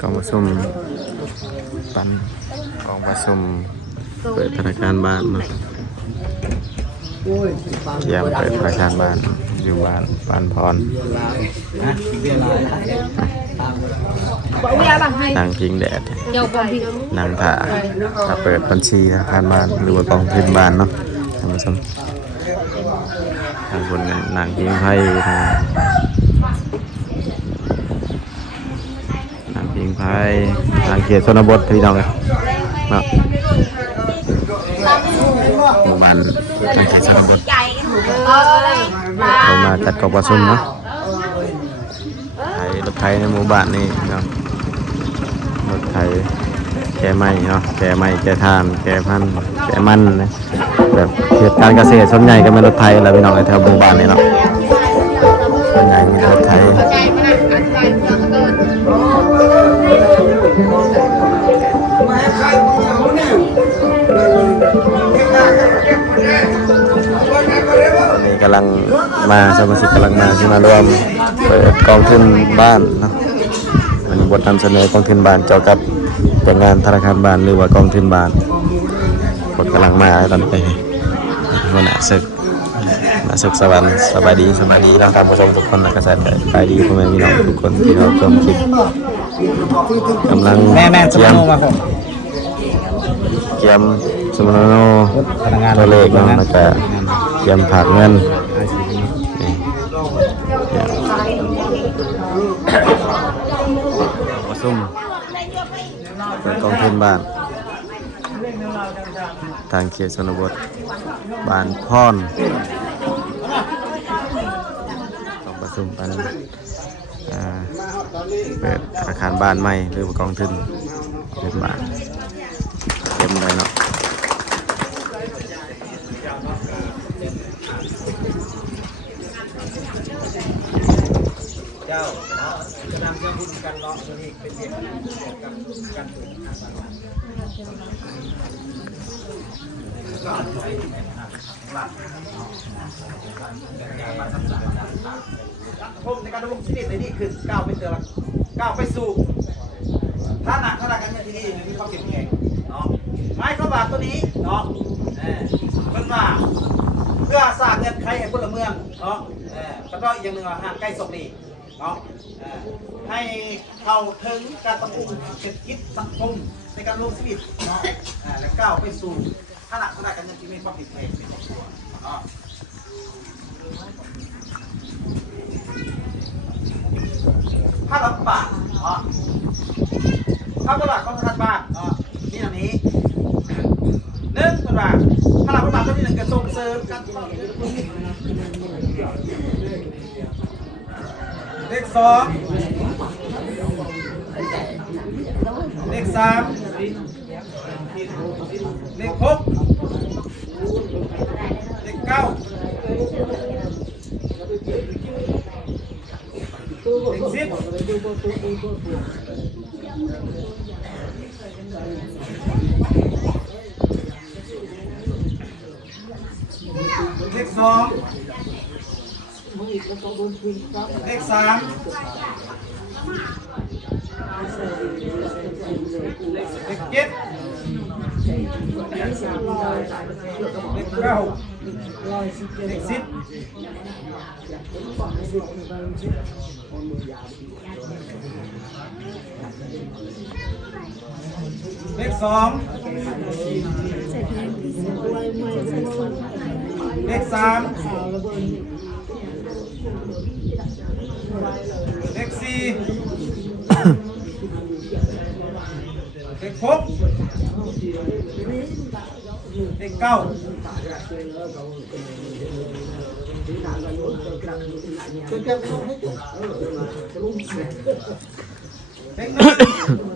กองประชุมปันกองประชุมเปิดธนาคารบ้านเนาะเตรียมเปิดธนาคารบ้านอยู่บ้านพรนางพิงแดดนางถ่าถ้าเปิดบัญชีธนาคารบ้านหรือว่ากองทุนบ้านเนาะท่านผู้ชมทางคนนางพิงให้นางพิงไพ่นางเขียนชนบทพี่น้องเลยเนาะหมู่บ้านนางเขียนชนบทเรามาจัดกองประชุมเนาะรถไถในหมู่บ้านนี่เนาะรถไถแกไม้เนาะแกไม้แกทานแกพันแกมันนะแบบเหตุการณ์เกษตรส่วนใหญ่ก็เป็นรถไถแล้วพี่น้องในแถวหมู่บ้านนี่เนาะส่วนใหญ่มีรถไถนี่กำลังมาสมาชิกกำลังมาที่มารวมเปิดกองทุนบ้านเนาะวันนี้บทนำเสนอกองทุนบ้านเกี่ยวกับแต่งงานธนาคารบ้านหรือว่ากองทุนบ้านบทกำลังมาตอนนี้วันน่ะศึกสวรรค์สบายดีเราตามผู้ชมทุกคนนะกระแสไปดีพ่อแม่พี่น้องทุกคนที่เราชมคลิปกำลังแม่สมโนมาผมเกียมสมโนตัวเลขเนาะแล้วก็เกียมผักเงินประชุมกองทุนบ้านทางเขตชนบทบ้านพรต้องประชุมกันเปิดธนาคารบ้านใหม่หรือกองทุนเป็นบ้านเต็มเลยเนาะเจ้าจะนำเจ้าบุญกันเนาะตัวนี้เป็นเด็กกันผมในการดำรงชีวิตในนี้คือก้าวไปเจอก้าวไปสู่ฐานะกันที่นี่มีความเก่งแข็งเนาะไม้ข้าวบาทตัวนี้เนาะเป็นว่าเพื่อสร้างเงินใครให้พลเมืองเนาะแล้วก็อย่างหนึ่งห่างใกล้ศพดีเนาะให้เข้าถึงการตั้งองค์เศรษฐกิจสังคมในการลงชีวิตเนาะและก้าวไปสู่ฐานะกันที่มีความเก่งแข็งในครอบครัวเนาะถ้าลำบากเนาะถ้าลำบากของธนาคารเนาะนี่อันนี้หนึ่งลำบากถ้าลำบากก็ที่หนึ่งจะส่งเสริมการเลขสองเลขสามเลขหกเลขเก้าเลขสิบเลขสองเลขสามเลขเจ็ดเลขเก้าเลขสิบเลขสองเลขสามเลขสี่เลขหกเลขเก้าเลขหนึ่ง